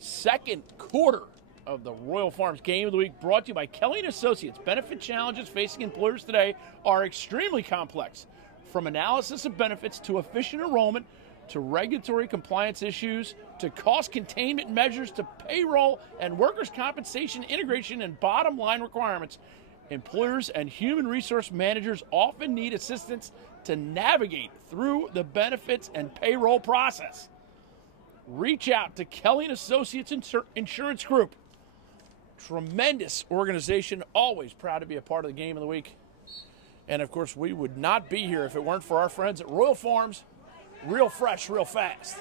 Second quarter of the Royal Farms Game of the Week, brought to you by Kelly & Associates. Benefit challenges facing employers today are extremely complex. From analysis of benefits to efficient enrollment to regulatory compliance issues to cost containment measures to payroll and workers' compensation integration and bottom line requirements, employers and human resource managers often need assistance to navigate through the benefits and payroll process. Reach out to Kelly & Associates Insurance Group. Tremendous organization, always proud to be a part of the Game of the Week. And of course, we would not be here if it weren't for our friends at Royal Farms. Real fresh, real fast.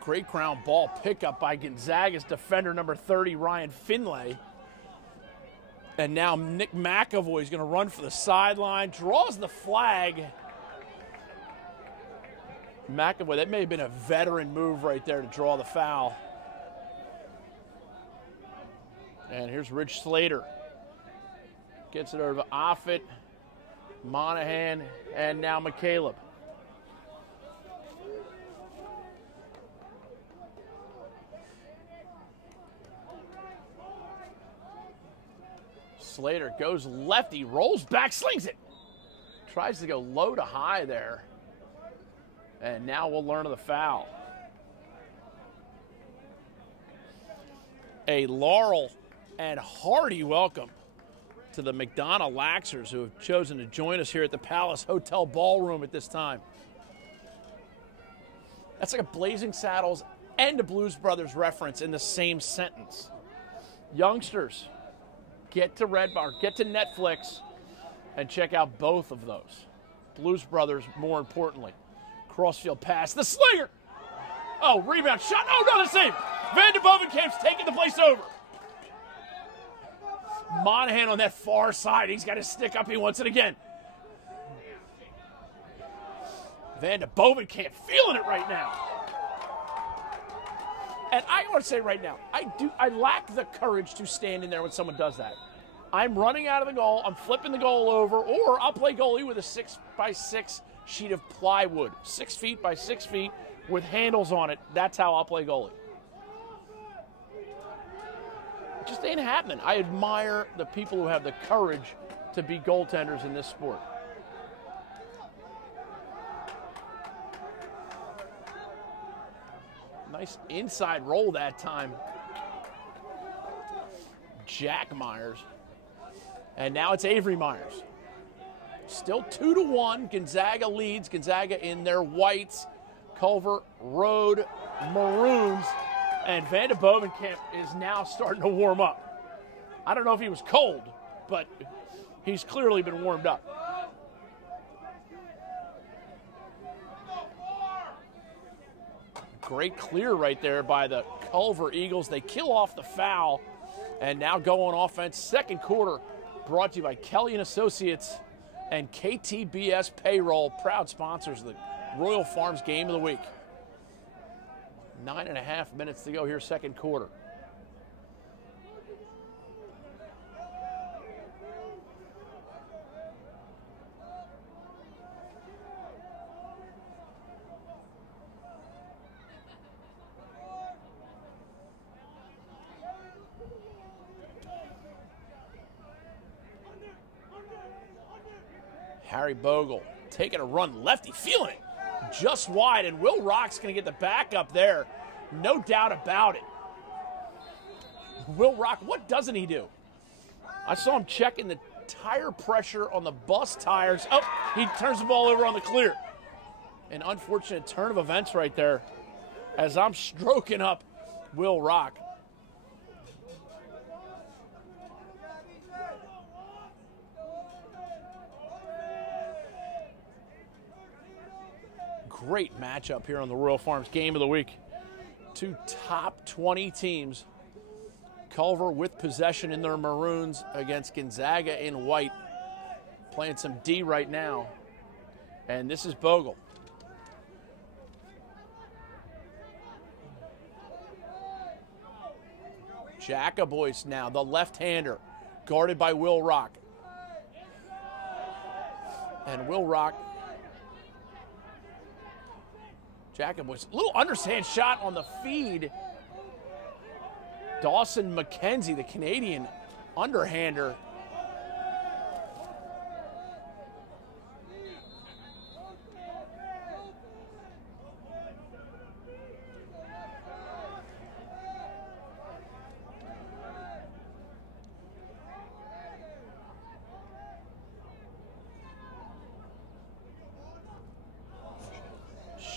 Great ground ball pickup by Gonzaga's defender, number 30, Ryan Finlay. And now Nick McAvoy is going to run for the sideline, draws the flag. McAvoy, that may have been a veteran move right there to draw the foul. And here's Rich Slater. Gets it over to Offit, Monahan, and now McCaleb. Slater goes lefty, rolls back, slings it. Tries to go low to high there. And now we'll learn of the foul. A Laurel and hearty welcome to the McDonough Laxers who have chosen to join us here at the Palace Hotel Ballroom at this time. That's like a Blazing Saddles and a Blues Brothers reference in the same sentence. Youngsters, get to Netflix and check out both of those. Blues Brothers, more importantly. Crossfield pass, the slinger! Oh, rebound, shot, oh no, the save! Van de Bovenkamp's taking the place over. Monahan on that far side, he's got his stick up, he wants it again. Van de Bovenkamp feeling it right now. And I want to say right now, I lack the courage to stand in there when someone does that. I'm running out of the goal, I'm flipping the goal over, or I'll play goalie with a 6x6 sheet of plywood, 6 feet by 6 feet with handles on it. That's how I'll play goalie. It just ain't happening. I admire the people who have the courage to be goaltenders in this sport. Nice inside roll that time. Jack Myers. And now it's Avery Myers. Still 2-1. Gonzaga leads. Gonzaga in their whites. Culver Road maroons. And Van de Bovenkamp is now starting to warm up. I don't know if he was cold, but he's clearly been warmed up. Great clear right there by the Culver Eagles. They kill off the foul. And now go on offense. Second quarter brought to you by Kelly & Associates and KTBS Payroll, proud sponsors of the Royal Farms Game of the Week. 9.5 minutes to go here, second quarter. Harry Bogle taking a run lefty, feeling it just wide, and Will Rock's going to get the back up there. No doubt about it. Will Rock, what doesn't he do? I saw him checking the tire pressure on the bus tires. Oh, he turns the ball over on the clear. An unfortunate turn of events right there as I'm stroking up Will Rock. Great matchup here on the Royal Farms Game of the Week. Two top 20 teams. Culver with possession in their maroons against Gonzaga in white. Playing some D right now. And this is Bogle. Jacoboyce now, the left-hander, guarded by Will Rock. And Will Rock Jacob was a little underhand shot on the feed. Dawson McKenzie, the Canadian underhander.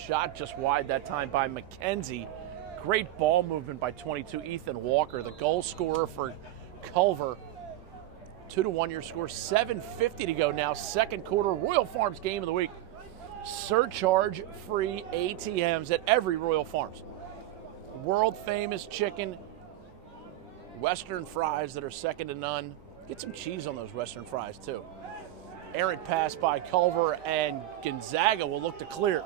Shot just wide that time by McKenzie. Great ball movement by 22 Ethan Walker, the goal scorer for Culver. 2-1 your score, 7:50 to go now, second quarter. Royal Farms game of the week. Surcharge-free ATMs at every Royal Farms. World famous chicken, Western fries that are second to none. Get some cheese on those Western fries too. Errant pass by Culver, and Gonzaga will look to clear.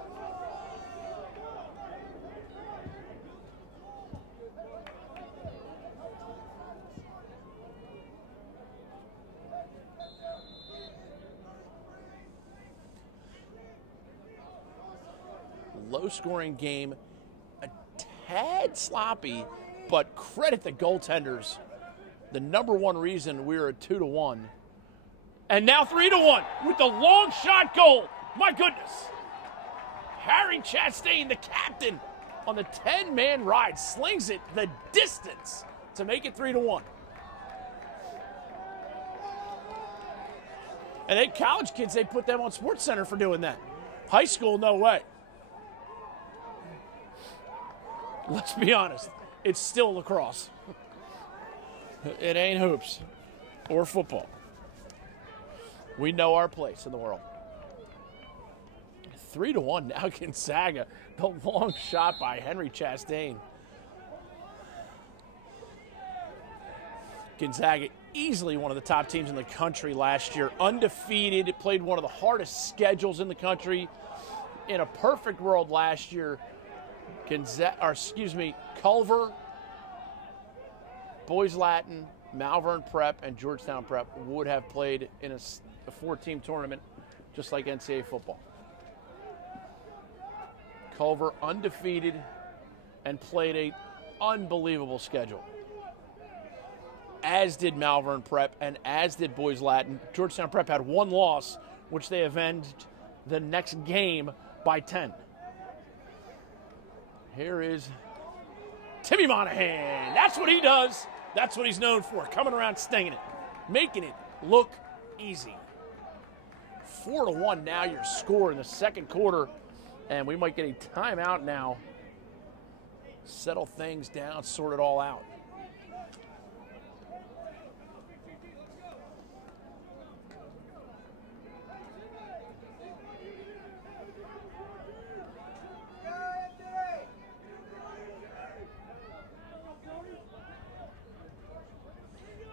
Low-scoring game, a tad sloppy, but credit the goaltenders. The number one reason we were at 2-1. And now 3-1 with the long shot goal. My goodness. Harry Chastain, the captain, on the 10-man ride, slings it the distance to make it 3-1. And they college kids, they put them on SportsCenter for doing that. High school, no way. Let's be honest, it's still lacrosse. It ain't hoops or football. We know our place in the world. 3-1 now Gonzaga. The long shot by Henry Chastain. Gonzaga, easily one of the top teams in the country last year. Undefeated, played one of the hardest schedules in the country. In a perfect world last year, Culver, Boys Latin, Malvern Prep, and Georgetown Prep would have played in a four-team tournament, just like NCAA football. Culver undefeated and played an unbelievable schedule, as did Malvern Prep and as did Boys Latin. Georgetown Prep had one loss, which they avenged the next game by 10. Here is Timmy Monahan. That's what he does. That's what he's known for, coming around stinging it, making it look easy. 4-1 now your score in the second quarter, and we might get a timeout now. Settle things down, sort it all out.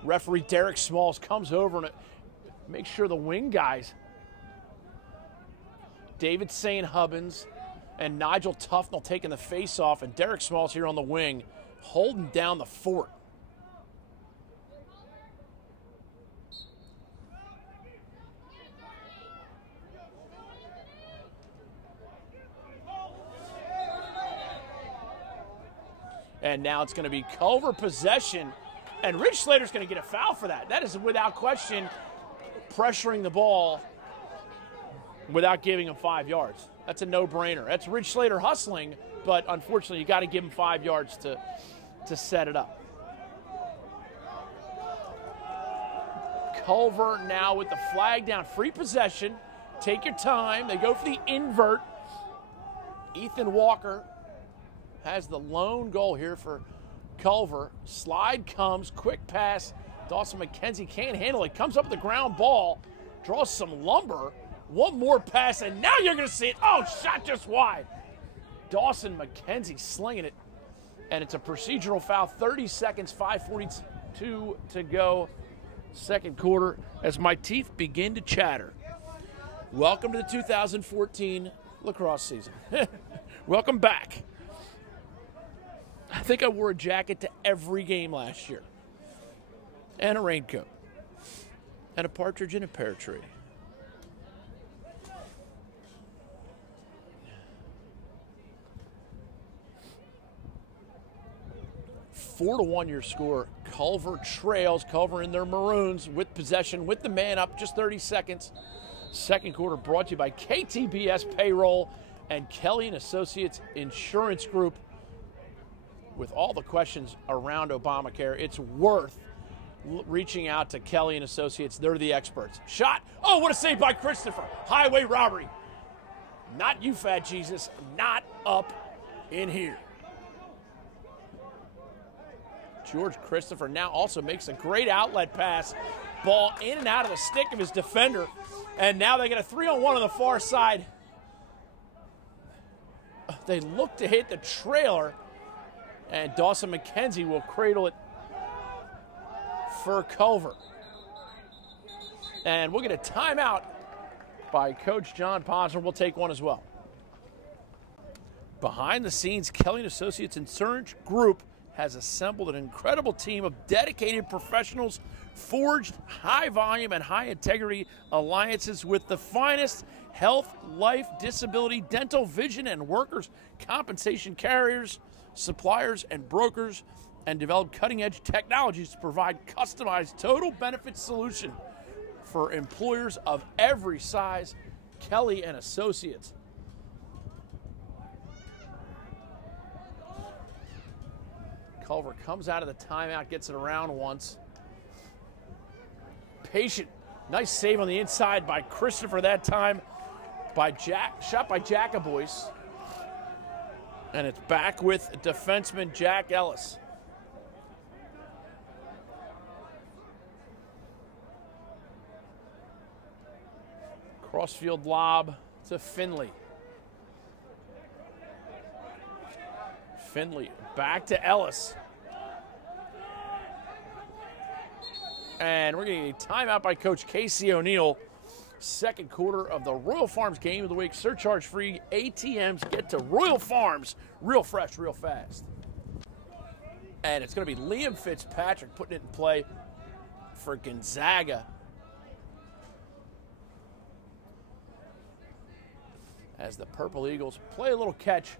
Referee Derek Smalls comes over and makes sure the wing guys, David St. Hubbins and Nigel Tufnell, taking the face off, and Derek Smalls here on the wing holding down the fort. And now it's going to be Culver possession. And Ridge Slater's going to get a foul for that. That is, without question, pressuring the ball without giving him 5 yards. That's a no-brainer. That's Ridge Slater hustling, but unfortunately you got to give him 5 yards to set it up. Culver now with the flag down. Free possession. Take your time. They go for the invert. Ethan Walker has the lone goal here for Culver. Slide comes, quick pass. Dawson McKenzie can't handle it. Comes up with the ground ball, draws some lumber. One more pass, and now you're going to see it. Oh, shot just wide. Dawson McKenzie slinging it, and it's a procedural foul. 30 seconds, 5:42 to go. Second quarter, as my teeth begin to chatter. Welcome to the 2014 lacrosse season. Welcome back. I think I wore a jacket to every game last year, and a raincoat, and a partridge in a pear tree. 4-1 your score. Culver trails. Culver in their maroons with possession, with the man up, just 30 seconds. Second quarter brought to you by KTBS Payroll and Kelly & Associates Insurance Group. With all the questions around Obamacare, it's worth reaching out to Kelly & Associates. They're the experts. Shot. Oh, what a save by Christopher. Highway robbery. Not you, Fat Jesus. Not up in here. George Christopher now also makes a great outlet pass. Ball in and out of the stick of his defender. And now they get a 3-on-1 on the far side. They look to hit the trailer. And Dawson McKenzie will cradle it for Culver. And we'll get a timeout by Coach John Posner. We'll take one as well. Behind the scenes, Kelly & Associates Insurance Group has assembled an incredible team of dedicated professionals, forged high volume and high integrity alliances with the finest health, life, disability, dental, vision, and workers' compensation carriers, suppliers, and brokers, and develop cutting-edge technologies to provide customized total benefit solution for employers of every size. Kelly & Associates. Culver comes out of the timeout, gets it around once. Patient. Nice save on the inside by Christopher that time. Shot by Jackaboys. And it's back with defenseman Jack Ellis. Crossfield lob to Finley. Finley back to Ellis. And we're getting a timeout by Coach Casey O'Neill. Second quarter of the Royal Farms Game of the Week. Surcharge-free ATMs. Get to Royal Farms real fresh, real fast. And it's going to be Liam Fitzpatrick putting it in play for Gonzaga. As the Purple Eagles play a little catch.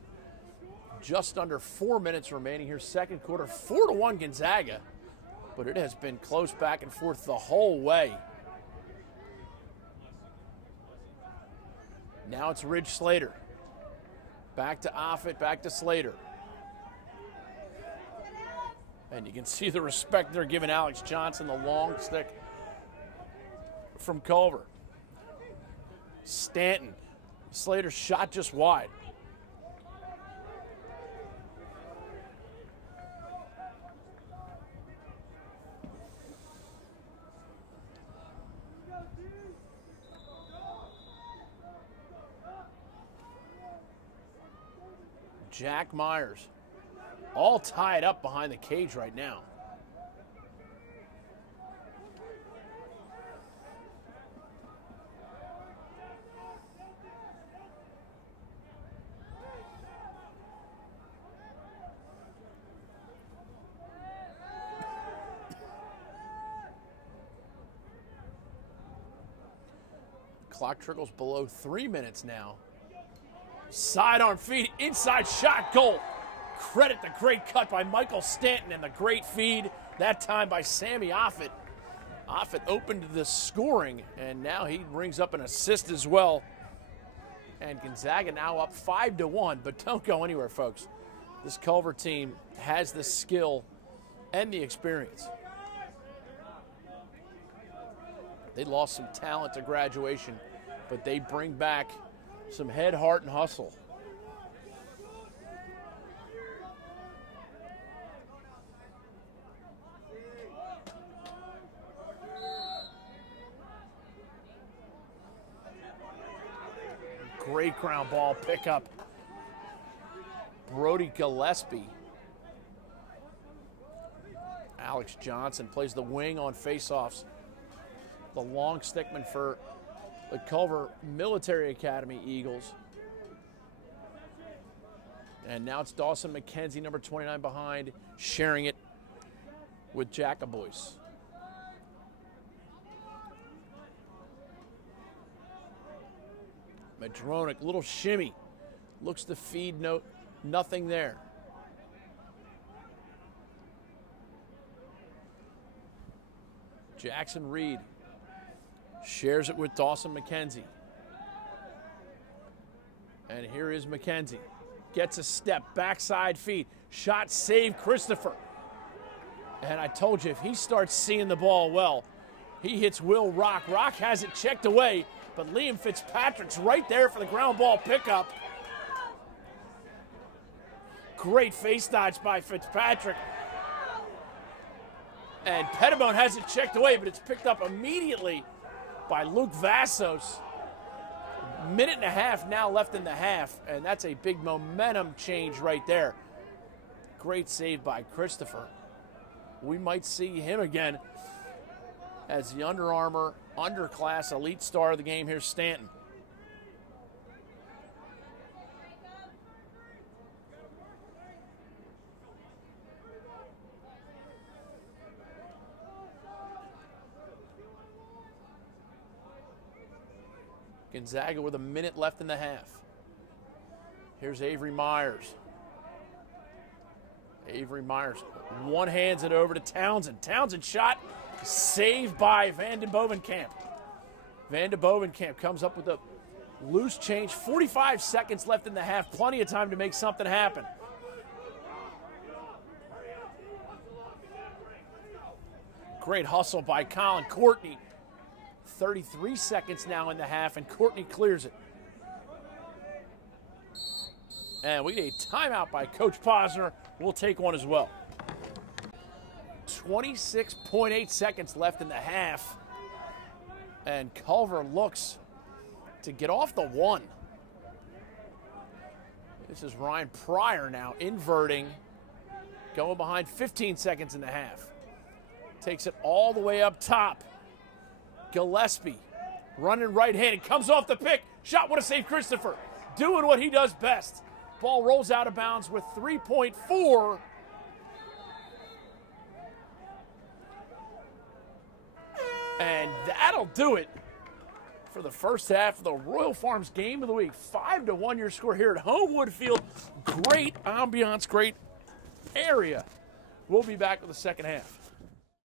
Just under 4 minutes remaining here. Second quarter, 4-1 Gonzaga. But it has been close back and forth the whole way. Now it's Ridge Slater. Back to Offit, back to Slater. And you can see the respect they're giving Alex Johnson, the long stick from Culver. Stanton. Slater shot just wide. Jack Myers, all tied up behind the cage right now. Clock trickles below 3 minutes now. Sidearm feed, inside shot, goal. Credit the great cut by Michael Stanton and the great feed, that time by Sammy Offit. Offit opened the scoring, and now he brings up an assist as well. And Gonzaga now up 5-1, but don't go anywhere, folks. This Culver team has the skill and the experience. They lost some talent to graduation, but they bring back some head, heart, and hustle. Great ground ball pickup. Brody Gillespie. Alex Johnson plays the wing on faceoffs. The long stickman for the Culver Military Academy Eagles. And now it's Dawson McKenzie, number 29 behind, sharing it with Jackaboys. Madronic, little shimmy. Looks to feed, nothing there. Jackson Reed shares it with Dawson McKenzie. And here is McKenzie. Gets a step, backside feed. Shot saved Christopher. And I told you, if he starts seeing the ball well, he hits Will Rock. Rock has it checked away, but Liam Fitzpatrick's right there for the ground ball pickup. Great face dodge by Fitzpatrick. And Pettibone has it checked away, but it's picked up immediately by Luke Vassos. Minute and a half now left in the half, and that's a big momentum change right there. Great save by Christopher. We might see him again as the Under Armour underclass elite star of the game. Here's Stanton. Gonzaga with a minute left in the half. Here's Avery Myers. Avery Myers one-hands it over to Townsend. Townsend shot, saved by Van de Bovenkamp. Van de Bovenkamp comes up with a loose change. 45 seconds left in the half. Plenty of time to make something happen. Great hustle by Colin Courtney. 33 seconds now in the half, and Courtney clears it. And we get a timeout by Coach Posner. We'll take one as well. 26.8 seconds left in the half. And Culver looks to get off the one. This is Ryan Pryor now inverting, going behind 15 seconds in the half. Takes it all the way up top. Gillespie running right-handed, comes off the pick. Shot would have saved Christopher. Doing what he does best. Ball rolls out of bounds with 3.4. And that'll do it for the first half of the Royal Farms Game of the Week. 5-1 your score here at Homewood Field. Great ambiance, great area. We'll be back with the second half.